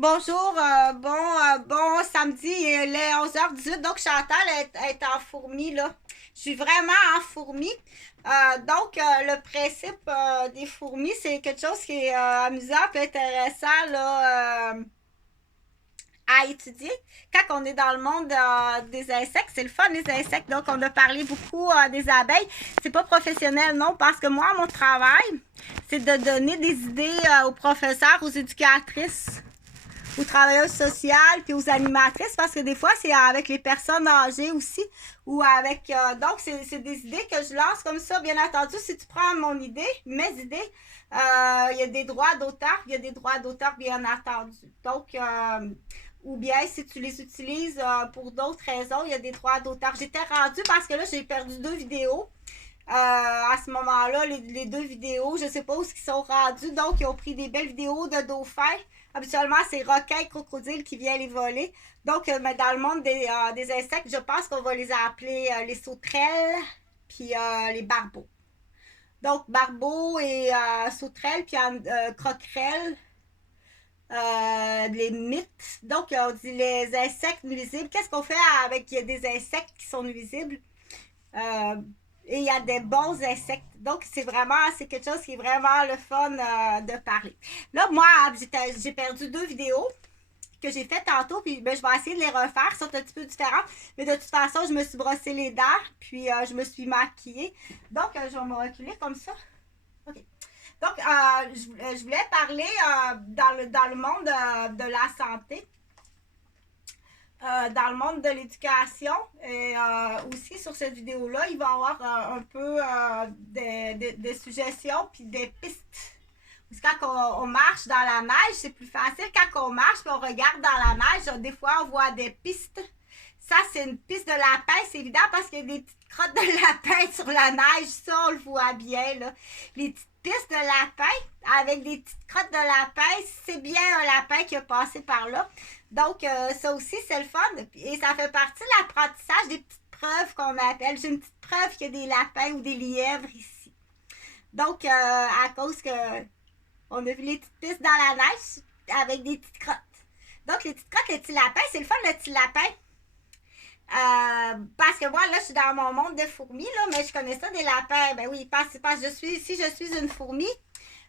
Bonjour, bon samedi, il est 11h18, donc Chantal est en fourmi, là. Je suis vraiment en fourmi. Le principe des fourmis, c'est quelque chose qui est amusant, puis intéressant, là, à étudier. Quand on est dans le monde des insectes, c'est le fun, les insectes. Donc, on a parlé beaucoup des abeilles. C'est pas professionnel, non, parce que moi, mon travail, c'est de donner des idées aux professeurs, aux éducatrices, aux travailleuses sociales puis aux animatrices parce que des fois c'est avec les personnes âgées aussi ou avec donc c'est des idées que je lance comme ça. Bien entendu, si tu prends mon idée, mes idées, il y a des droits d'auteur, il y a des droits d'auteur bien entendu. Ou bien si tu les utilises pour d'autres raisons, il y a des droits d'auteur. J'étais rendue parce que là j'ai perdu deux vidéos. À ce moment-là, les deux vidéos, je sais pas où ils sont rendus, donc ils ont pris des belles vidéos de dauphins. Habituellement, c'est requins, crocodiles qui viennent les voler. Donc, mais dans le monde des insectes, je pense qu'on va les appeler les sauterelles, puis les barbeaux. Donc, barbeaux et sauterelles, puis croquerelles, les mythes. Donc, on dit les insectes nuisibles. Qu'est-ce qu'on fait avec des insectes qui sont nuisibles? Euh, et il y a des bons insectes. Donc, c'est quelque chose qui est vraiment le fun de parler. Là, moi, j'ai perdu deux vidéos que j'ai faites tantôt, puis ben, je vais essayer de les refaire. Elles sont un petit peu différentes, mais de toute façon, je me suis brossé les dents, puis je me suis maquillée. Donc, je vais me reculer comme ça. OK. Donc, je voulais parler dans le monde de la santé dans le monde de l'éducation et aussi sur cette vidéo-là, il va y avoir un peu des suggestions puis des pistes. Parce que quand on marche dans la neige, c'est plus facile. Quand on marche et on regarde dans la neige, des fois, on voit des pistes. Ça, c'est une piste de lapin, c'est évident parce qu'il y a des petites crottes de lapin sur la neige. Ça, on le voit bien, là. Les petites pistes de lapin avec des petites crottes de lapin, c'est bien un lapin qui a passé par là. Donc, ça aussi, c'est le fun. Et ça fait partie de l'apprentissage des petites preuves qu'on appelle. J'ai une petite preuve qu'il y a des lapins ou des lièvres ici. Donc, à cause que on a vu les petites pistes dans la neige avec des petites crottes. Donc, les petites crottes, les petits lapins, c'est le fun, le petit lapin. Parce que moi, là, je suis dans mon monde de fourmis, là, mais je connais ça des lapins. Ben oui, parce que si je suis une fourmi,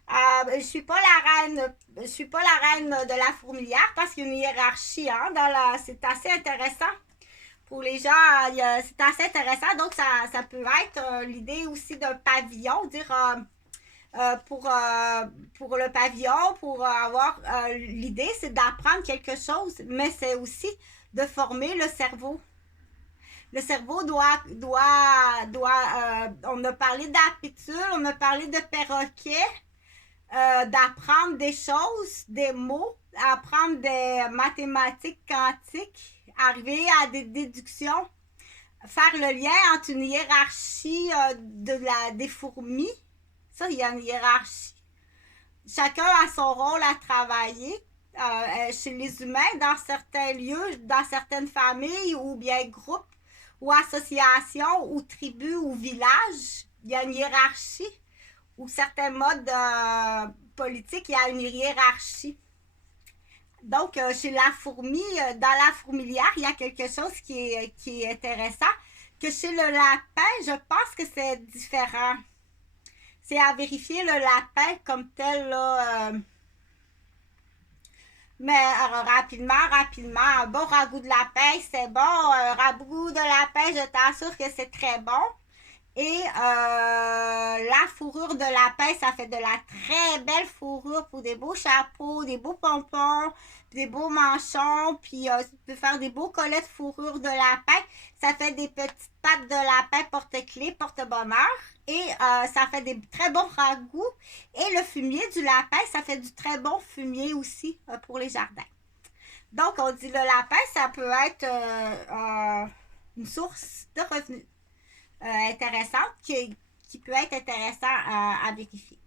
je suis pas la reine de la fourmilière parce qu'il y a une hiérarchie, hein, c'est assez intéressant pour les gens, c'est assez intéressant. Donc, ça peut être l'idée aussi d'un pavillon, dire pour le pavillon, pour avoir l'idée, c'est d'apprendre quelque chose, mais c'est aussi de former le cerveau. Le cerveau on a parlé d'aptitude, on a parlé de perroquet, d'apprendre des choses, des mots, apprendre des mathématiques quantiques, arriver à des déductions, faire le lien entre une hiérarchie des fourmis. Ça, il y a une hiérarchie. Chacun a son rôle à travailler. Chez les humains, dans certains lieux, dans certaines familles ou bien groupes ou associations ou tribus ou villages, il y a une hiérarchie ou certains modes politiques, il y a une hiérarchie. Donc, chez la fourmi, dans la fourmilière, il y a quelque chose qui est intéressant, que chez le lapin, je pense que c'est différent. C'est à vérifier le lapin comme tel, là. Mais rapidement, un bon ragoût de lapin, c'est bon. Un ragoût de lapin, je t'assure que c'est très bon. Et la fourrure de lapin, ça fait de la très belle fourrure pour des beaux chapeaux, des beaux pompons, des beaux manchons. Puis tu peux faire des beaux collets de fourrure de lapin. Ça fait des petites pattes de lapin porte-clés, porte-bonheur. Et ça fait des très bons ragoûts. Et le fumier du lapin, ça fait du très bon fumier aussi pour les jardins. Donc, on dit le lapin, ça peut être une source de revenus intéressante qui peut être intéressant à vérifier.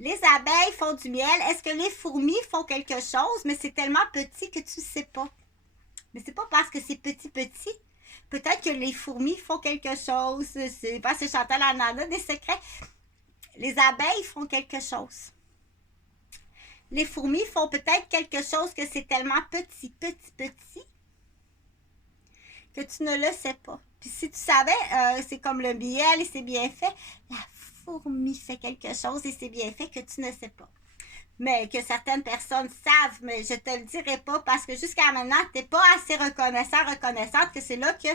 Les abeilles font du miel. Est-ce que les fourmis font quelque chose? Mais c'est tellement petit que tu ne sais pas. Mais c'est pas parce que c'est petit. Peut-être que les fourmis font quelque chose. C'est parce que Chantal en a des secrets. Les abeilles font quelque chose. Les fourmis font peut-être quelque chose que c'est tellement petit que tu ne le sais pas. Puis si tu savais, c'est comme le miel et c'est bien fait. La fourmi fait quelque chose et c'est bien fait que tu ne sais pas. Mais que certaines personnes savent, mais je te le dirai pas parce que jusqu'à maintenant, tu n'es pas assez reconnaissante que c'est là que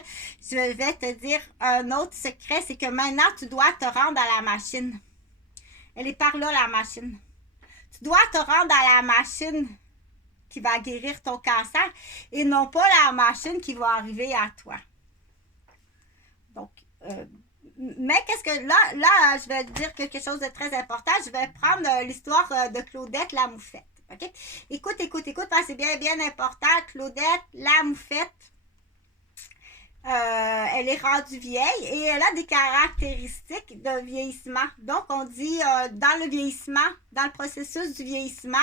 je vais te dire un autre secret, c'est que maintenant, tu dois te rendre à la machine. Elle est par là, la machine. Tu dois te rendre à la machine qui va guérir ton cancer et non pas la machine qui va arriver à toi. Donc, mais qu'est-ce que là, je vais te dire quelque chose de très important. Je vais prendre l'histoire de Claudette la moufette. OK? Écoute, c'est bien important. Claudette la moufette, elle est rendue vieille et elle a des caractéristiques de vieillissement. Donc, on dit dans le vieillissement, dans le processus du vieillissement,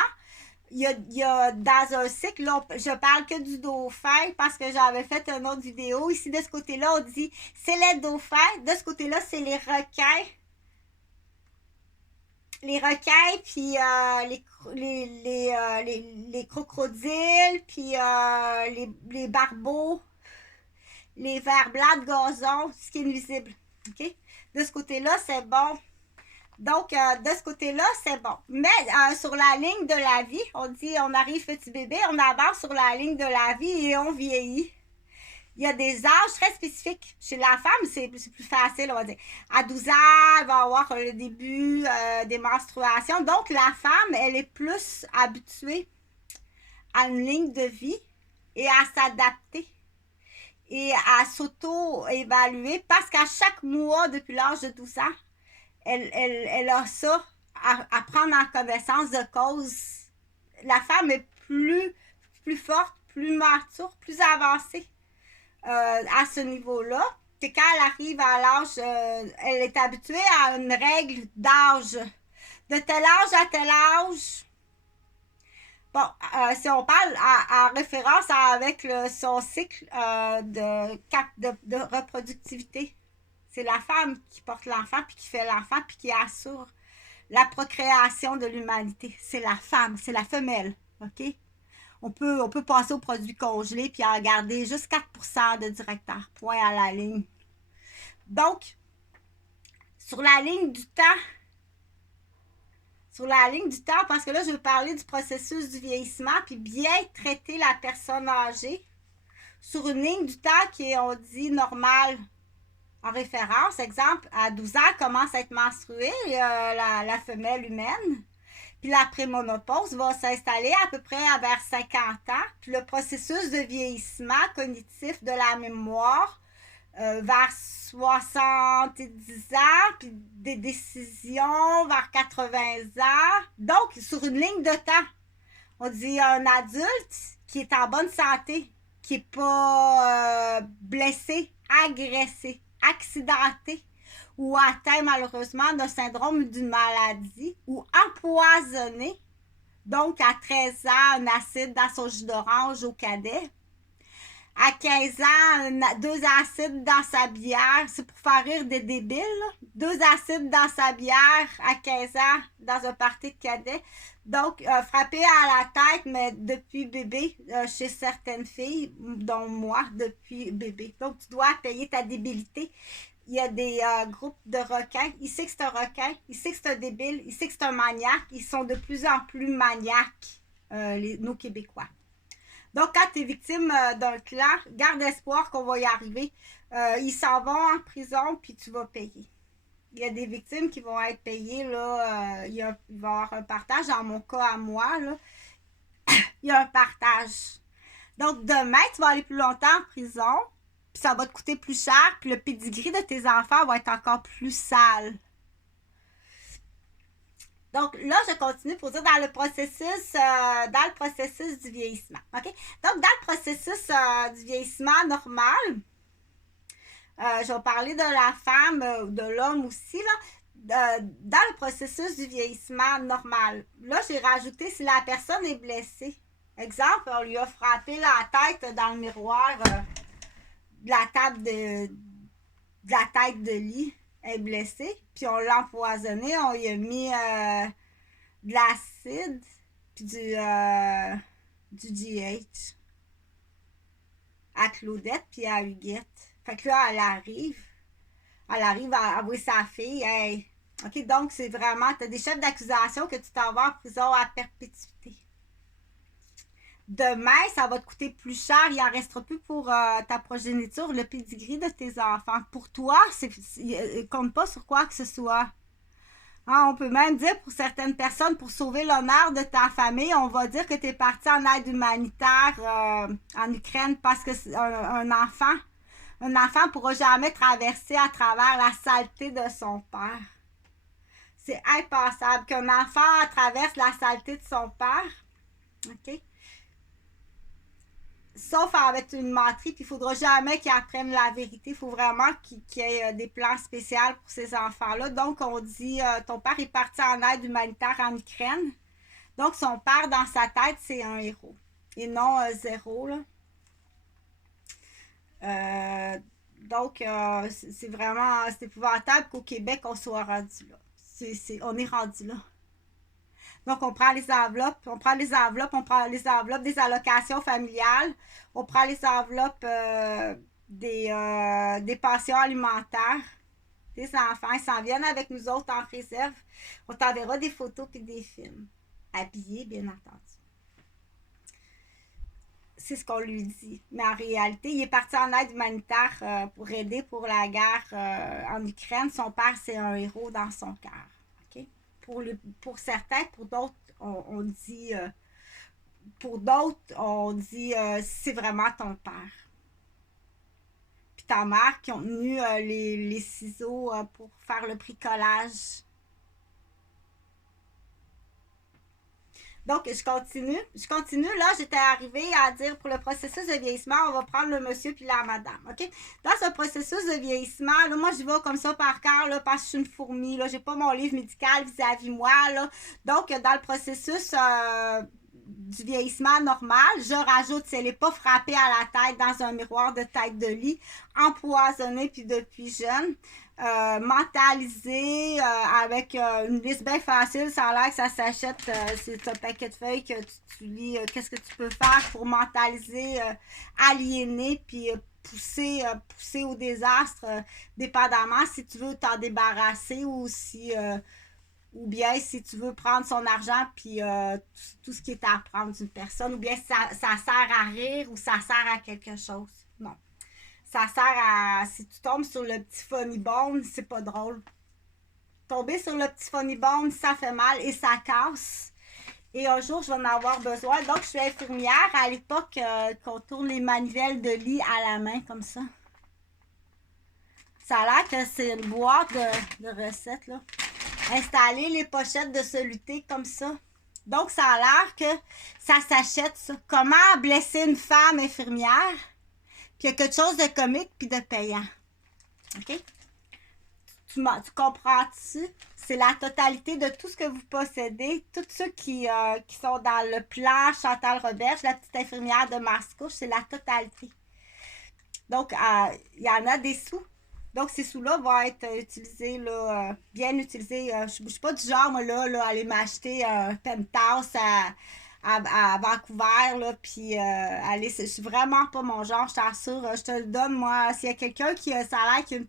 il y a dans un cycle, là, je parle que du dauphin parce que j'avais fait une autre vidéo. Ici, de ce côté-là, on dit c'est les dauphins. De ce côté-là, c'est les requins. Les requins, puis les crocodiles, puis les barbeaux, les vers blancs de gazon, ce qui est nuisible. OK? De ce côté-là, c'est bon. Donc, de ce côté-là, c'est bon. Mais sur la ligne de la vie, on dit, on arrive petit bébé, on avance sur la ligne de la vie et on vieillit. Il y a des âges très spécifiques. Chez la femme, c'est plus facile, on va dire. À 12 ans, elle va avoir le début des menstruations. Donc, la femme, elle est plus habituée à une ligne de vie et à s'adapter et à s'auto-évaluer parce qu'à chaque mois, depuis l'âge de 12 ans, elle a ça à prendre en connaissance de cause. La femme est plus forte, plus mature, plus avancée à ce niveau-là. Que quand elle arrive à l'âge, elle est habituée à une règle d'âge. De tel âge à tel âge. Bon, si on parle en référence avec son cycle de reproductivité. C'est la femme qui porte l'enfant, puis qui fait l'enfant, puis qui assure la procréation de l'humanité. C'est la femme, c'est la femelle, OK? On peut passer aux produits congelés, puis en garder juste 4% de directeur. Point à la ligne. Donc, sur la ligne du temps, parce que là, je veux parler du processus du vieillissement, puis bien traiter la personne âgée sur une ligne du temps qui est, on dit, normale. En référence, exemple, à 12 ans, commence à être menstruée la femelle humaine. Puis la prémonopause va s'installer à peu près vers 50 ans. Puis le processus de vieillissement cognitif de la mémoire vers 70 ans, puis des décisions vers 80 ans. Donc, sur une ligne de temps, on dit un adulte qui est en bonne santé, qui n'est pas blessé, agressé, accidenté ou atteint malheureusement d'un syndrome d'une maladie ou empoisonné, donc à 13 ans, un acide dans son jus d'orange au cadet. À 15 ans, 2 acides dans sa bière, c'est pour faire rire des débiles, là. 2 acides dans sa bière à 15 ans dans un party de cadet. Donc, frappé à la tête, mais depuis bébé, chez certaines filles, dont moi, depuis bébé. Donc, tu dois payer ta débilité. Il y a des groupes de requins. Il sait que c'est un requin, il sait que c'est un débile, il sait que c'est un maniaque. Ils sont de plus en plus maniaques, nos Québécois. Donc, quand tu es victime d'un clan, garde espoir qu'on va y arriver. Ils s'en vont en prison, puis tu vas payer. Il y a des victimes qui vont être payées, là, il va y avoir un partage. Dans mon cas à moi, là, il y a un partage. Donc, demain, tu vas aller plus longtemps en prison, puis ça va te coûter plus cher, puis le pédigree de tes enfants va être encore plus sale. Donc là, je continue pour dire dans le processus du vieillissement. OK? Donc, dans le processus du vieillissement normal, je vais parler de la femme ou de l'homme aussi, là. Dans le processus du vieillissement normal, là, j'ai rajouté si la personne est blessée. Exemple, on lui a frappé la tête dans le miroir de la table de la tête de lit. Elle est blessée, puis on l'a empoisonnée, on lui a mis de l'acide, puis du GH à Claudette puis à Huguette. Fait que là, elle arrive à avouer sa fille. Hey. OK, donc c'est vraiment, tu as des chefs d'accusation que tu t'en vas en prison à perpétuité. Demain, ça va te coûter plus cher. Il n'en restera plus pour ta progéniture, le pédigree de tes enfants. Pour toi, compte pas sur quoi que ce soit. Ah, on peut même dire pour certaines personnes, pour sauver l'honneur de ta famille, on va dire que tu es parti en aide humanitaire en Ukraine parce que un enfant ne pourra jamais traverser à travers la saleté de son père. C'est impensable qu'un enfant traverse la saleté de son père. OK? Sauf avec une menterie, puis il ne faudra jamais qu'ils apprennent la vérité. Il faut vraiment qu'il y ait des plans spéciaux pour ces enfants-là. Donc, on dit, ton père est parti en aide humanitaire en Ukraine. Donc, son père, dans sa tête, c'est un héros. Et non zéro, là. Donc, c'est vraiment, c'est épouvantable qu'au Québec, on soit rendu là. On est rendu là. Donc, on prend les enveloppes des allocations familiales, on prend les enveloppes des pensions alimentaires des enfants. Ils s'en viennent avec nous autres en réserve. On t'enverra des photos et des films. Habillés, bien entendu. C'est ce qu'on lui dit. Mais en réalité, il est parti en aide humanitaire pour aider pour la guerre en Ukraine. Son père, c'est un héros dans son cœur. Pour certains, pour d'autres, on dit c'est vraiment ton père. Puis ta mère qui ont tenu les ciseaux pour faire le bricolage. Donc, je continue. Là, j'étais arrivée à dire pour le processus de vieillissement, on va prendre le monsieur puis la madame. OK? Dans ce processus de vieillissement, là, moi, je vais comme ça par cœur, là, parce que je suis une fourmi. Là, j'ai pas mon livre médical vis-à-vis moi. Là. Donc, dans le processus du vieillissement normal, je rajoute, si elle n'est pas frappée à la tête dans un miroir de tête de lit, empoisonnée puis depuis jeune, mentaliser avec une liste bien facile, ça a l'air que ça s'achète, c'est un paquet de feuilles que tu lis, qu'est-ce que tu peux faire pour mentaliser, aliéner, puis pousser au désastre, dépendamment si tu veux t'en débarrasser ou si ou bien si tu veux prendre son argent puis tout ce qui est à prendre d'une personne, ou bien ça sert à rire ou ça sert à quelque chose. Non. Ça sert à... Si tu tombes sur le petit funny bone, c'est pas drôle. Tomber sur le petit funny bone, ça fait mal et ça casse. Et un jour, je vais en avoir besoin. Donc, je suis infirmière à l'époque qu'on tourne les manivelles de lit à la main comme ça. Ça a l'air que c'est une boîte de recettes, là. Installer les pochettes de soluté comme ça. Donc, ça a l'air que ça s'achète, ça. Comment blesser une femme infirmière? Puis il y a quelque chose de comique puis de payant. OK? Tu comprends-tu? C'est la totalité de tout ce que vous possédez. Tous ceux qui sont dans le plan Chantal Roberge, la petite infirmière de Mascouche, c'est la totalité. Donc, il y en a des sous. Donc, ces sous-là vont être utilisés, là, bien utilisés. Je ne suis pas du genre, moi, là aller m'acheter un penthouse à Vancouver, là, puis aller, je suis vraiment pas mon genre, je t'assure, je te le donne, moi, s'il y a quelqu'un qui a ça a l'air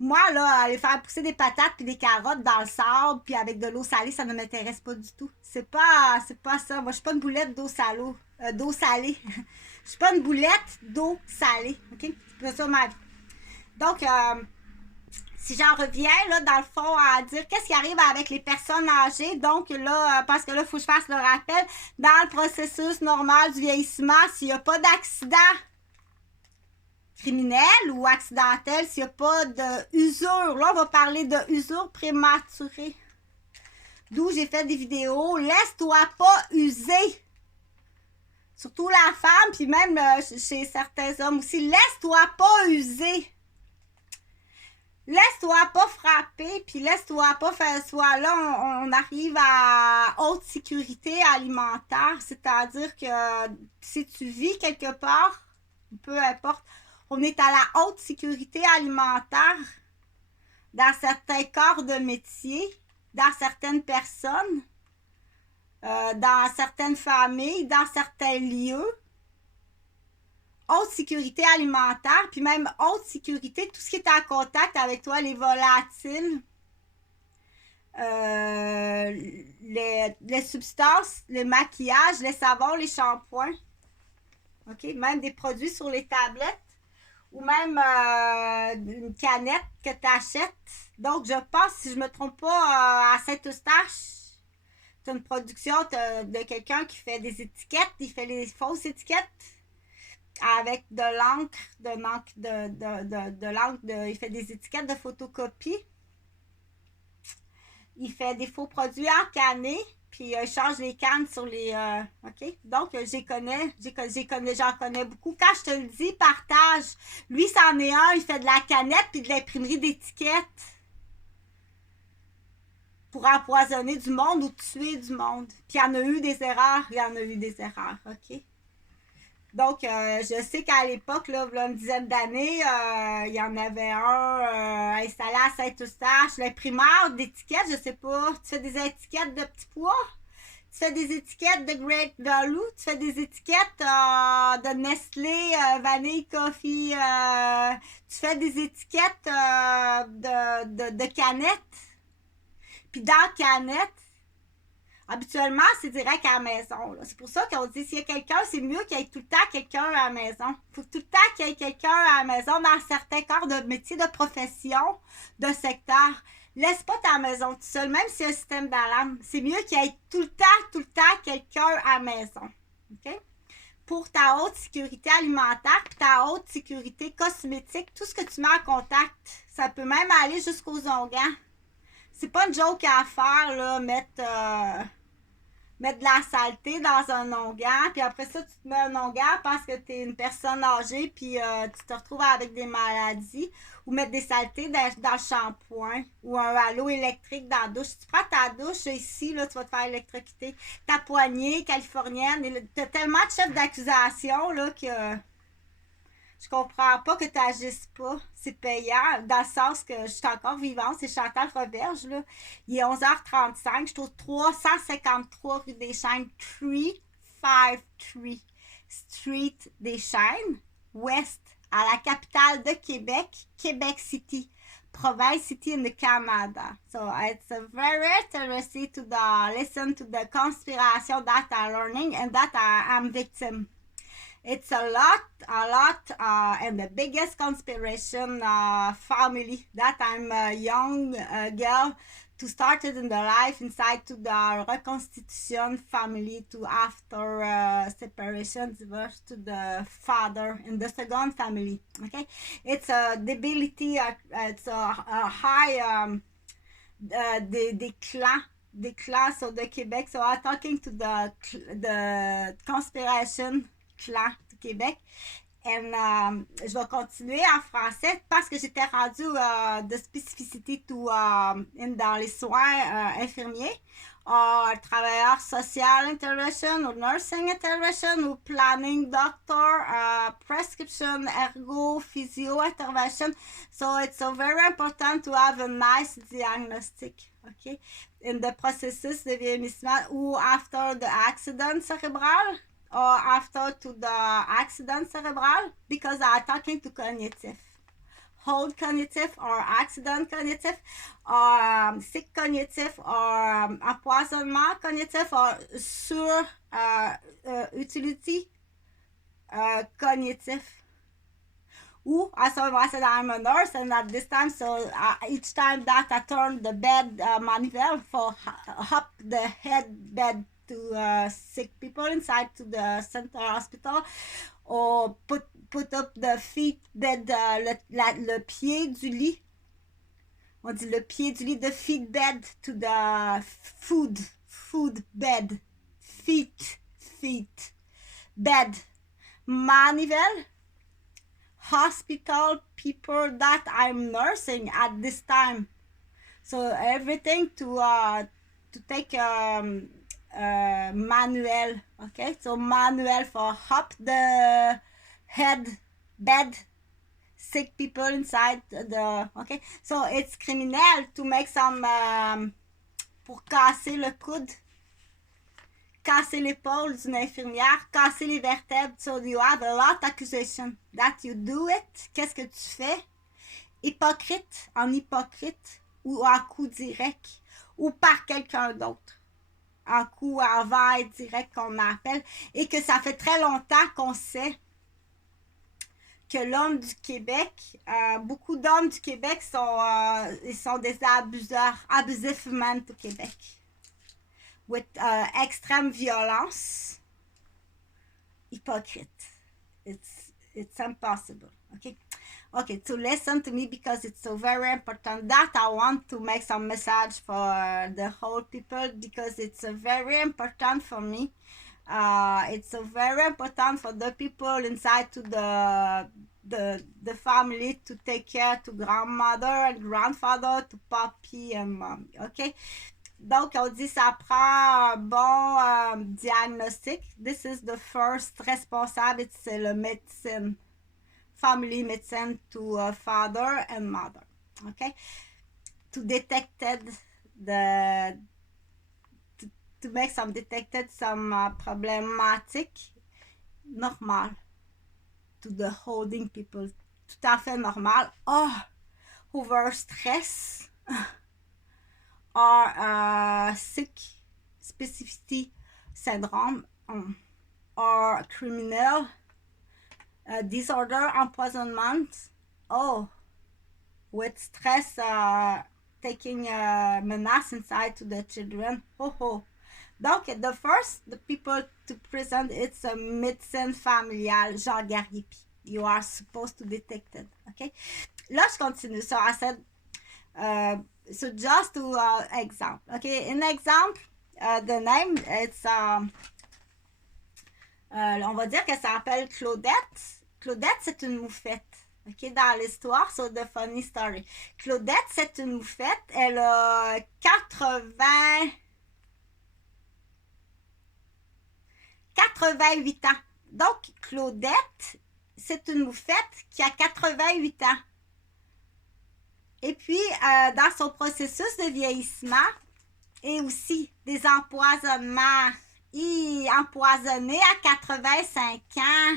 moi, là, aller faire pousser des patates puis des carottes dans le sable, puis avec de l'eau salée, ça ne m'intéresse pas du tout. C'est pas ça, moi, je suis pas une boulette d'eau salée, je suis pas une boulette d'eau salée, ok? C'est pas ça ma vie. Donc, si j'en reviens, là, dans le fond, à dire qu'est-ce qui arrive avec les personnes âgées. Donc, là, parce que là, il faut que je fasse le rappel, dans le processus normal du vieillissement, s'il n'y a pas d'accident criminel ou accidentel, s'il n'y a pas d'usure, là, on va parler de usure prématurée. D'où j'ai fait des vidéos. Laisse-toi pas user. Surtout la femme, puis même chez certains hommes aussi. Laisse-toi pas user. Laisse-toi pas frapper, puis laisse-toi pas faire soit là, on arrive à haute sécurité alimentaire, c'est-à-dire que si tu vis quelque part, peu importe, on est à la haute sécurité alimentaire dans certains corps de métier, dans certaines personnes. dans certaines familles, dans certains lieux. Haute sécurité alimentaire, puis même haute sécurité, tout ce qui est en contact avec toi, les volatiles, les substances, les maquillages, les savons, les shampoings, ok, même des produits sur les tablettes, ou même une canette que tu achètes. Donc, je pense, si je ne me trompe pas, à Saint-Eustache, tu as une production de quelqu'un qui fait des étiquettes, il fait les fausses étiquettes avec de l'encre, il fait des étiquettes de photocopie. Il fait des faux produits encannés, puis il change les cannes sur les... OK? Donc, j'en connais beaucoup. Quand je te le dis, partage. Lui, c'en est un, il fait de la canette puis de l'imprimerie d'étiquettes pour empoisonner du monde ou tuer du monde. Puis il y en a eu des erreurs, OK? Donc, je sais qu'à l'époque, là, il y a une dizaine d'années, il y en avait un installé à Saint-Eustache, l'imprimeur d'étiquettes, je sais pas, tu fais des étiquettes de petits pois, tu fais des étiquettes de Great Value, tu fais des étiquettes de Nestlé, Vanille Coffee, tu fais des étiquettes de canettes. Puis dans canette, habituellement, c'est direct à la maison. Là. C'est pour ça qu'on dit s'il y a quelqu'un, c'est mieux qu'il y ait tout le temps quelqu'un à la maison. Il faut tout le temps qu'il y ait quelqu'un à la maison dans certains corps de métier, de profession, de secteur. Laisse pas ta maison tout seul, même s'il y a un système d'alarme. C'est mieux qu'il y ait tout le temps quelqu'un à la maison. OK? Pour ta haute sécurité alimentaire, puis ta haute sécurité cosmétique, tout ce que tu mets en contact, ça peut même aller jusqu'aux onguents. C'est pas une joke à faire, là, mettre de la saleté dans un onguent, puis après ça, tu te mets un onguent parce que tu es une personne âgée, puis tu te retrouves avec des maladies, ou mettre des saletés dans le shampoing, ou un halo électrique dans la douche. Si tu prends ta douche ici, là, tu vas te faire électrocuter. Ta poignée californienne, tu as tellement de chefs d'accusation là, que je comprends pas que tu n'agisses pas. C'est payant, dans le sens que je suis encore vivante. C'est Chantal Roberge, là. Il est 11h35. Je trouve 353 rue des Chênes, 353 Street des Chênes, Ouest, à la capitale de Québec, Québec City. Province City in the Canada. So it's very interesting to listen to the conspiration that I'm learning and that I'm victim. It's a lot, and the biggest conspiration family that I'm a young girl to start it in the life inside to the reconstitution family to after separation, divorce to the father in the second family. Okay, it's a debility. It's a high des clans so de Québec. So I'm talking to the conspiration clan du Québec. Et je vais continuer en français parce que j'étais rendue de spécificité dans les soins infirmiers, travailleur social intervention, ou nursing intervention, ou planning doctor, prescription, ergo, physio intervention. So it's so very important to have a nice diagnostic. Okay? In the processus de vieillissement ou after the accident cerebral, or after to the accident cerebral, because I'm talking to cognitive, whole cognitive or accident cognitive, or sick cognitive, or empoisonnement cognitive, or sur utility cognitive. Ou so I said I'm a nurse, and at this time, so each time that I turn the bed manivelle for up the head bed to sick people inside to the center hospital, or put up the feet bed, le pied du lit. On dit le pied du lit, the feet bed to the food bed, feet bed, manivelle, hospital people that I'm nursing at this time. So everything to take manuel, okay? So manuel for up the head bed, sick people inside the, okay? So it's criminel to make some pour casser le coude. casser l'épaule d'une infirmière, casser les vertèbres. So you have a lot accusation that you do it. Qu'est-ce que tu fais? Hypocrite, en hypocrite, ou en coup direct, ou par quelqu'un d'autre. En coup envers direct qu'on appelle. Et que ça fait très longtemps qu'on sait que l'homme du Québec, beaucoup d'hommes du Québec sont des abuseurs, abusive men au Québec. With extrême violence, hypocrite. It's impossible. Okay, to listen to me because it's so very important that I want to make some message for the whole people because it's very important for me. It's so very important for the people inside to the family to take care to grandmother and grandfather, to papi and mommy. Okay? Donc, on dit ça prend un bon diagnostic. This is the first responsible, c'est le médecine. Family medicine to father and mother. Okay? To detected to make some detected some problematic normal to the holding people. Tout à fait normal. Over stress. Or sick specificity syndrome or criminal disorder empoisonment with stress taking menace inside to the children. Donc the people to present it's a médecine familiale Jean Gariepi. You are supposed to detect it. Okay, là je continue. So I said so just to example. Okay, in example, the name it's on va dire que ça s'appelle Claudette. Claudette, c'est une moufette. OK, dans l'histoire, so the funny story. Claudette, c'est une moufette. Elle a 88 ans. Donc, Claudette, c'est une moufette qui a 88 ans. Et puis, dans son processus de vieillissement, et aussi des empoisonnements. Empoisonnée à 85 ans.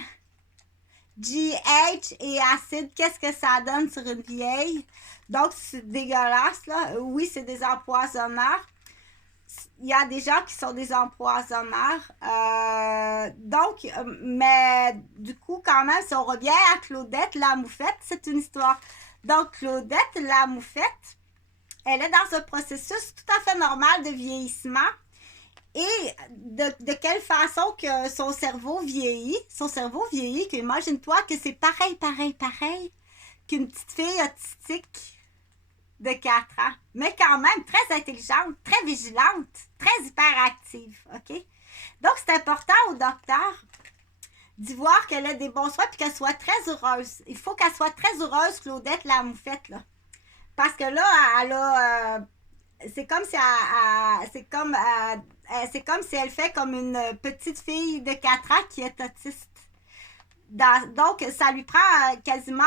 GH et acide, qu'est-ce que ça donne sur une vieille? Donc, c'est dégueulasse, là. Oui, c'est des empoisonneurs. Il y a des gens qui sont des empoisonneurs. Mais du coup, quand même, si on revient à Claudette, la moufette, c'est une histoire. Donc, Claudette, la moufette, elle est dans un processus tout à fait normal de vieillissement. Et de quelle façon que son cerveau vieillit, qu'imagine-toi que c'est pareil qu'une petite fille autistique de 4 ans, mais quand même très intelligente, très vigilante, très hyperactive, OK? Donc, c'est important au docteur d'y voir qu'elle ait des bons soins et qu'elle soit très heureuse. Il faut qu'elle soit très heureuse, Claudette, la moufette, là. Parce que là, elle a... c'est comme si elle fait comme une petite fille de 4 ans qui est autiste. Donc, ça lui prend quasiment,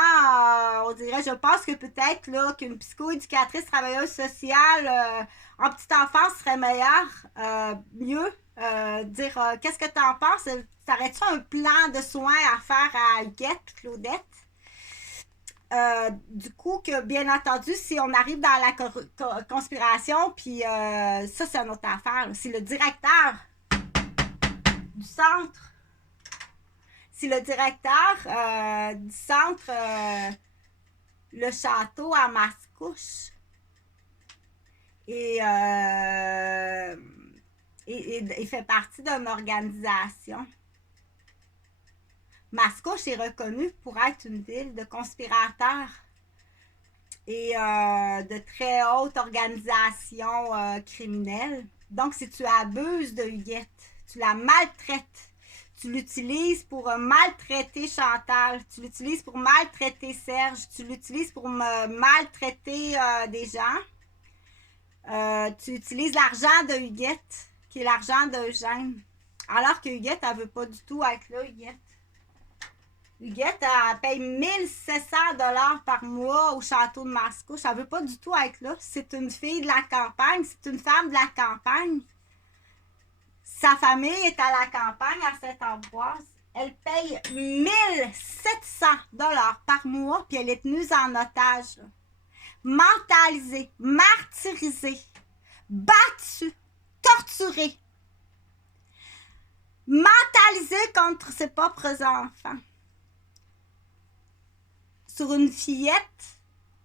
on dirait, je pense que peut-être là qu'une psychoéducatrice, travailleuse sociale en petite enfance serait meilleure, mieux. Dire, qu'est-ce que tu en penses? T'aurais-tu un plan de soins à faire à Huguette, Claudette? Du coup, que bien entendu, si on arrive dans la conspiration, puis ça, c'est une autre affaire. C'est le directeur du centre. C'est le directeur du centre, le château à Mascouche. Et il fait partie d'une organisation. Mascouche est reconnue pour être une ville de conspirateurs et de très hautes organisations criminelles. Donc, si tu abuses de Huguette, tu la maltraites, tu l'utilises pour maltraiter Chantal, tu l'utilises pour maltraiter Serge, tu l'utilises pour maltraiter des gens, tu utilises l'argent de Huguette, qui est l'argent d'Eugène, alors que Huguette, elle ne veut pas du tout être là, Huguette. Huguette, elle paye 1700 $ par mois au château de Mascouche. Elle ne veut pas du tout être là. C'est une fille de la campagne. C'est une femme de la campagne. Sa famille est à la campagne, à Saint-Ambroise. Elle paye 1 700 $ par mois, puis elle est tenue en otage. Mentalisée, martyrisée, battue, torturée. Mentalisée contre ses propres enfants. Sur une fillette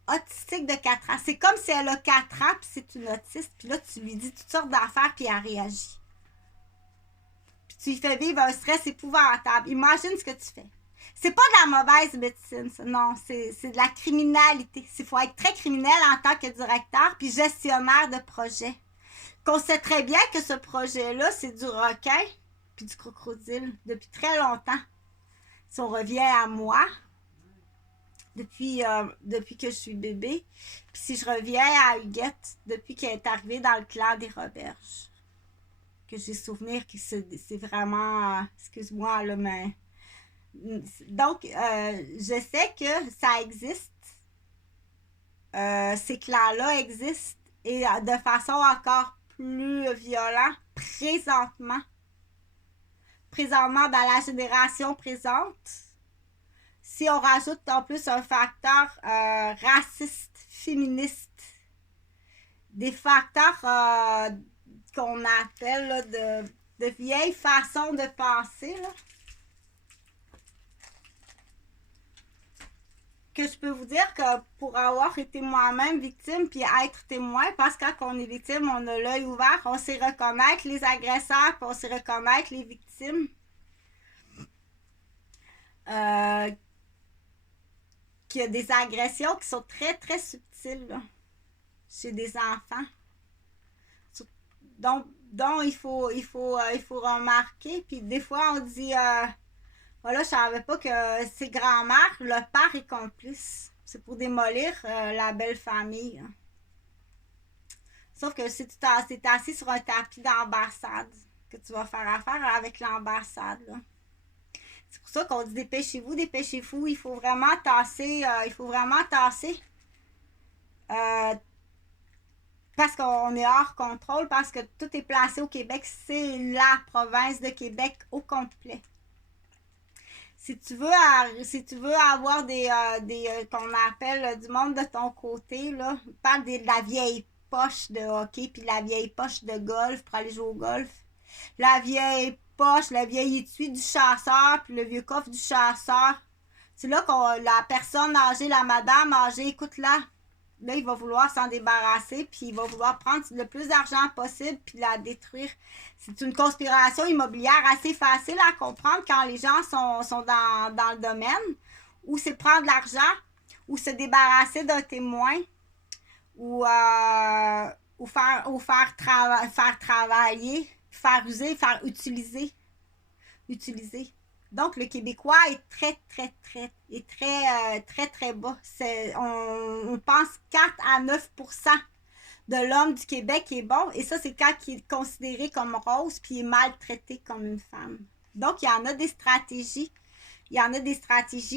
autistique de 4 ans. C'est comme si elle a 4 ans, puis c'est une autiste, puis là, tu lui dis toutes sortes d'affaires, puis elle réagit. Puis tu lui fais vivre un stress épouvantable. Imagine ce que tu fais. C'est pas de la mauvaise médecine, ça. Non, c'est de la criminalité. Il faut être très criminel en tant que directeur, puis gestionnaire de projet. Qu'on sait très bien que ce projet-là, c'est du requin, puis du crocodile, depuis très longtemps. Si on revient à moi, depuis que je suis bébé. Puis si je reviens à Huguette, depuis qu'elle est arrivée dans le clan des Roberges, que j'ai souvenir que c'est vraiment... excuse-moi, là, mais... Donc, je sais que ça existe. Ces clans-là existent. Et de façon encore plus violente, présentement. Présentement, dans la génération présente. Si on rajoute en plus un facteur raciste, féministe, des facteurs qu'on appelle là, de vieilles façons de penser, là, que je peux vous dire que pour avoir été moi-même victime puis être témoin, parce que quand on est victime, on a l'œil ouvert, on sait reconnaître les agresseurs, puis on sait reconnaître les victimes. Qu'il y a des agressions qui sont très, très subtiles là, chez des enfants. Donc il faut remarquer. Puis des fois, on dit voilà, je savais pas que ses grands-mères, le père est complice. C'est pour démolir la belle famille. Hein. Sauf que si tu t'es assis sur un tapis d'ambassade, que tu vas faire affaire avec l'ambassade, là. C'est pour ça qu'on dit dépêchez-vous, dépêchez-vous. Il faut vraiment tasser. Parce qu'on est hors contrôle, parce que tout est placé au Québec. C'est la province de Québec au complet. Si tu veux avoir des qu'on appelle du monde de ton côté, là, parle de la vieille poche de hockey puis la vieille poche de golf pour aller jouer au golf. La vieille poche, le vieil étui du chasseur, puis le vieux coffre du chasseur. C'est là que la personne âgée, la madame âgée, écoute là, il va vouloir s'en débarrasser, puis il va vouloir prendre le plus d'argent possible, puis la détruire. C'est une conspiration immobilière assez facile à comprendre quand les gens sont dans le domaine, ou c'est prendre l'argent, ou se débarrasser d'un témoin, ou faire travailler, faire user, faire utiliser. Donc, le Québécois est très bas. On pense 4 à 9% de l'homme du Québec est bon. Et ça, c'est quand il est considéré comme rose puis il est maltraité comme une femme. Donc, il y en a des stratégies.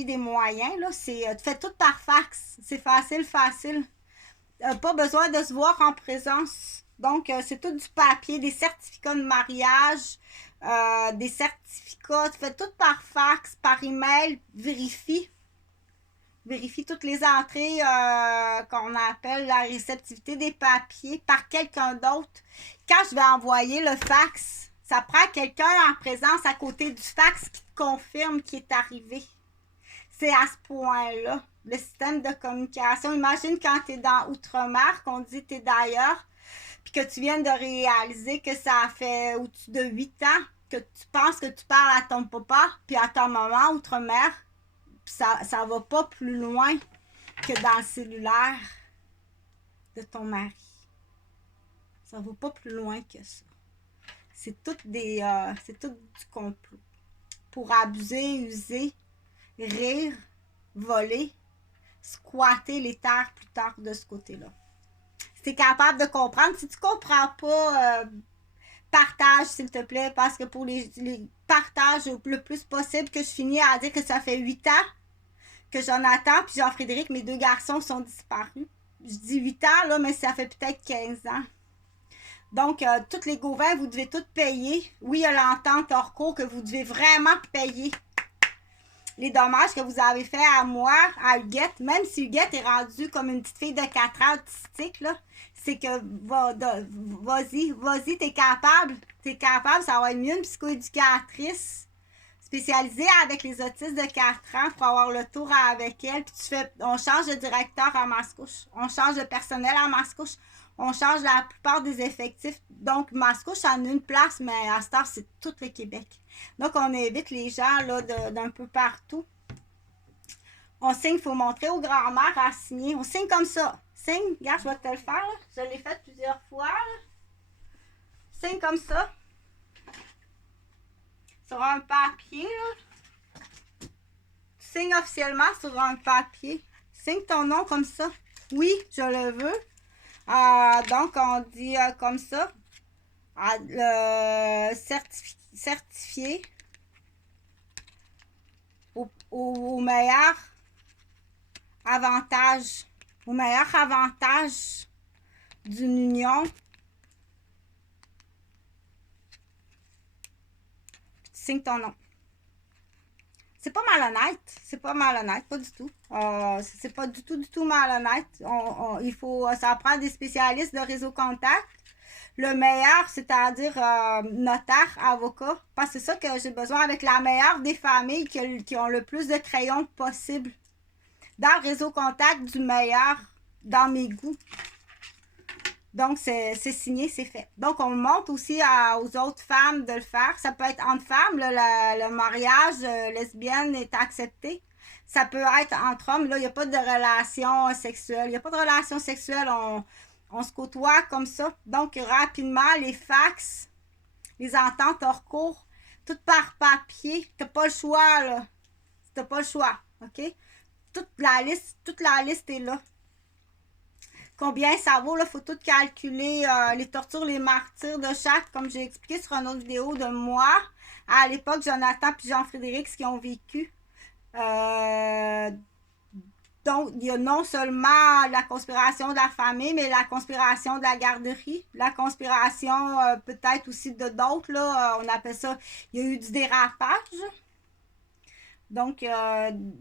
Des moyens. Là. Tu fais tout par fax. C'est facile. Pas besoin de se voir en présence. Donc, c'est tout du papier, des certificats de mariage, des certificats. Tu fais tout par fax, par email. Vérifie toutes les entrées qu'on appelle la réceptivité des papiers par quelqu'un d'autre. Quand je vais envoyer le fax, ça prend quelqu'un en présence à côté du fax qui te confirme qu'il est arrivé. C'est à ce point-là. Le système de communication. Imagine quand tu es dans Outre-mer, qu'on dit que tu es d'ailleurs, puis que tu viens de réaliser que ça fait au-dessus de 8 ans que tu penses que tu parles à ton papa, puis à ton maman, Outre-mer, puis ça va pas plus loin que dans le cellulaire de ton mari. Ça va pas plus loin que ça. C'est tout du complot. Pour abuser, user, rire, voler, squatter les terres plus tard de ce côté-là. Si tu es capable de comprendre, si tu comprends pas, partage s'il te plaît, parce que pour les partages le plus possible, que je finis à dire que ça fait 8 ans que Jonathan puis Jean-Frédéric, mes 2 garçons, sont disparus. Je dis 8 ans, là, mais ça fait peut-être 15 ans. Donc, tous les Gauvins, vous devez tout payer. Oui, il y a l'entente hors cours que vous devez vraiment payer les dommages que vous avez fait à moi, à Huguette. Même si Huguette est rendue comme une petite fille de 4 ans autistique, là, c'est que vas-y, t'es capable, ça va être mieux une psychoéducatrice spécialisée avec les autistes de 4 ans pour avoir le tour avec elle. Puis on change de directeur à Mascouche, on change de personnel à Mascouche, on change la plupart des effectifs. Donc, Mascouche en une place, mais à cette heure, c'est tout le Québec. Donc, on invite les gens là, d'un peu partout. On signe, il faut montrer aux grands-mères à signer. On signe comme ça. Signe, regarde, je vais te le faire. Là. Je l'ai fait plusieurs fois. Là. Signe comme ça. Sur un papier. Là. Signe officiellement sur un papier. Signe ton nom comme ça. Oui, je le veux. Donc, on dit comme ça. Certifié au meilleur avantage. Au meilleur avantage d'une union. Tu signes ton nom. C'est pas malhonnête. C'est pas malhonnête, pas du tout. C'est pas du tout malhonnête. Il faut, ça prend des spécialistes de réseau contact. Le meilleur, c'est-à-dire notaire, avocat, parce que c'est ça que j'ai besoin avec la meilleure des familles qui ont le plus de crayons possible. Dans le réseau contact du meilleur, dans mes goûts. Donc, c'est signé, c'est fait. Donc, on montre aussi aux autres femmes de le faire. Ça peut être entre femmes, là, le mariage lesbienne est accepté. Ça peut être entre hommes. Là, il n'y a pas de relation sexuelle. Il n'y a pas de relation sexuelle. On se côtoie comme ça. Donc, rapidement, les fax, les ententes hors cours, tout par papier. Tu n'as pas le choix, là. Tu n'as pas le choix, OK? Toute la liste est là. Combien ça vaut, là, faut tout calculer, les tortures, les martyrs de chaque, comme j'ai expliqué sur une autre vidéo de moi. À l'époque, Jonathan et Jean-Frédéric, ce qu'ils ont vécu. Donc, il y a non seulement la conspiration de la famille, mais la conspiration de la garderie, la conspiration peut-être aussi de d'autres, là, on appelle ça, il y a eu du dérapage. Donc,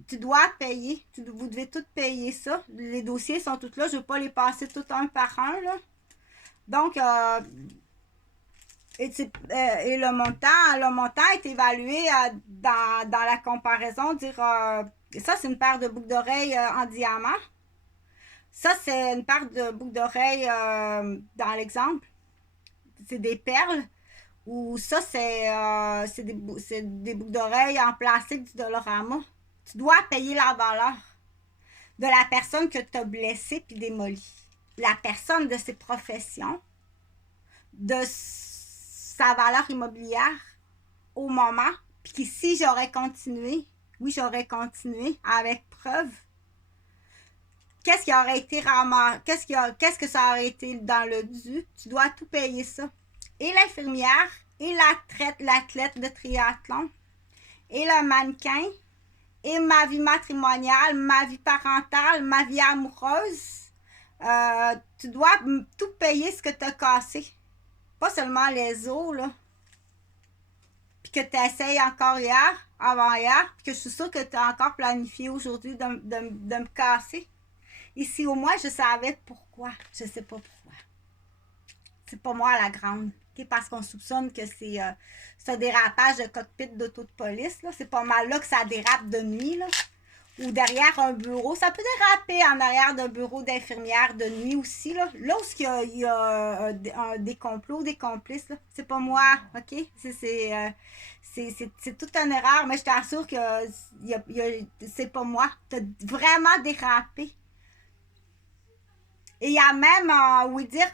tu dois payer. Vous devez tout payer ça. Les dossiers sont tous là. Je ne vais pas les passer tout un par un. Là. Donc, et le montant est évalué dans la comparaison. Dire, ça, c'est une paire de boucles d'oreilles en diamant. Ça, c'est une paire de boucles d'oreilles dans l'exemple. C'est des perles. Ou ça, c'est des boucles d'oreilles en plastique du Dollarama. Tu dois payer la valeur de la personne que tu as blessée puis démolie. La personne de ses professions, de sa valeur immobilière au moment. Puis si j'aurais continué, oui, j'aurais continué avec preuve. Qu'est-ce qui aurait été ramassé? Qu'est-ce que ça aurait été dans le dû? Tu dois tout payer ça. Et l'infirmière, et l'athlète de triathlon, et le mannequin, et ma vie matrimoniale, ma vie parentale, ma vie amoureuse. Tu dois tout payer ce que tu as cassé. Pas seulement les os, là. Puis que tu essayes encore hier, avant-hier, puis que je suis sûre que tu as encore planifié aujourd'hui de me casser. Ici, au moins, je savais pourquoi. Je sais pas pourquoi. C'est pas moi la grande. Parce qu'on soupçonne que c'est un dérapage de cockpit d'auto de police. Là. C'est pas mal là que ça dérape de nuit. Là. Ou derrière un bureau. Ça peut déraper en arrière d'un bureau d'infirmière de nuit aussi. Là où il y a des complots, des complices. Là. C'est pas moi. OK? C'est toute une erreur. Mais je t'assure que c'est pas moi. T'as vraiment dérapé. Et il y a même un oui-dire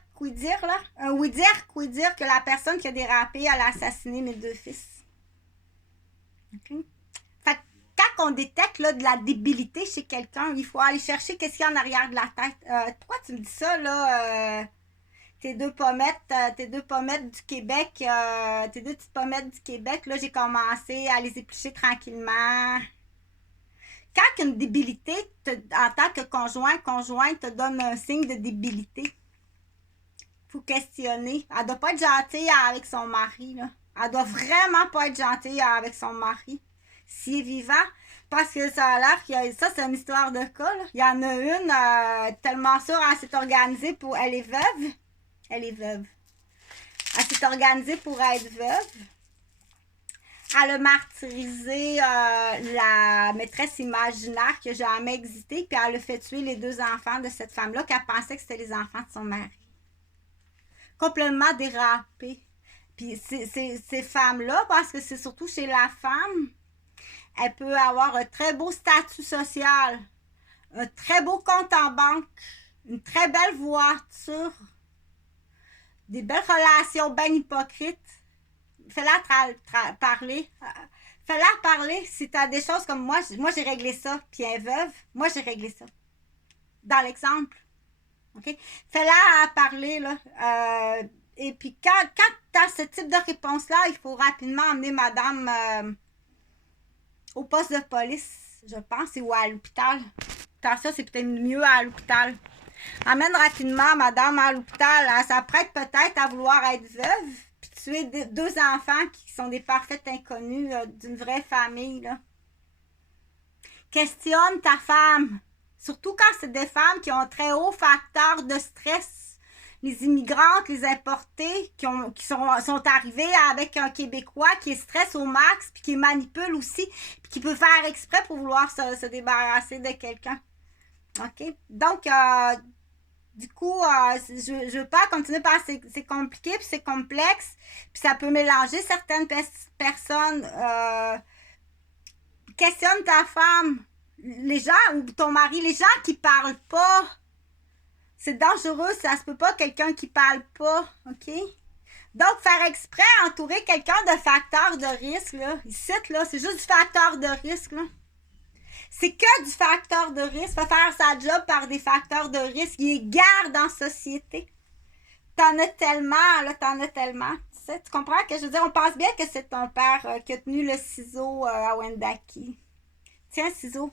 que la personne qui a dérapé, elle a assassiné mes 2 fils. Okay? Fait que quand on détecte là, de la débilité chez quelqu'un, il faut aller chercher qu'est-ce qu'il y a en arrière de la tête. Pourquoi tu me dis ça, là? Tes deux pommettes du Québec, tes 2 petites pommettes du Québec, là, j'ai commencé à les éplucher tranquillement. Quand une débilité, en tant que conjoint te donne un signe de débilité, Faut questionner. Elle doit pas être gentille avec son mari, là. Elle doit vraiment pas être gentille avec son mari. S'il est vivant. Parce que ça a l'air que ça, c'est une histoire de cas, là. Il y en a une tellement sûre, elle s'est organisée pour. Elle est veuve. Elle est veuve. Elle s'est organisée pour être veuve. Elle a martyrisé la maîtresse imaginaire qui n'a jamais existé, puis elle a fait tuer les 2 enfants de cette femme-là, qui pensait que c'était les enfants de son mari. Complètement dérapé. Puis ces femmes-là, parce que c'est surtout chez la femme, elle peut avoir un très beau statut social, un très beau compte en banque, une très belle voiture, des belles relations bien hypocrites. Fais-la parler. Fais-la parler si tu as des choses comme moi. Moi, j'ai réglé ça. Puis elle est veuve. Moi, j'ai réglé ça. Dans l'exemple. OK? Fais-la parler, là. Et puis, quand tu as ce type de réponse-là, il faut rapidement emmener madame au poste de police, je pense, ou à l'hôpital. Ça, c'est peut-être mieux à l'hôpital. Amène rapidement madame à l'hôpital. Elle s'apprête peut-être à vouloir être veuve, puis tuer 2 enfants qui sont des parfaits inconnus d'une vraie famille, là. Questionne ta femme. Surtout quand c'est des femmes qui ont un très haut facteur de stress. Les immigrantes, les importées qui sont arrivées avec un Québécois qui est stress au max, puis qui manipule aussi, puis qui peut faire exprès pour vouloir se débarrasser de quelqu'un. OK? Donc, du coup, je veux pas continuer par c'est compliqué, puis c'est complexe, puis ça peut mélanger certaines personnes. Questionne ta femme. Les gens, ou ton mari, les gens qui parlent pas, c'est dangereux, ça se peut pas quelqu'un qui parle pas, OK? Donc, faire exprès, entourer quelqu'un de facteurs de risque, là, ici, là, c'est juste du facteur de risque, là. C'est que du facteur de risque. Faire sa job par des facteurs de risque. Il est garde en société. T'en as tellement, là, t'en as tellement. Tu comprends que je veux dire, on pense bien que c'est ton père qui a tenu le ciseau à Wendake. Tiens, ciseau.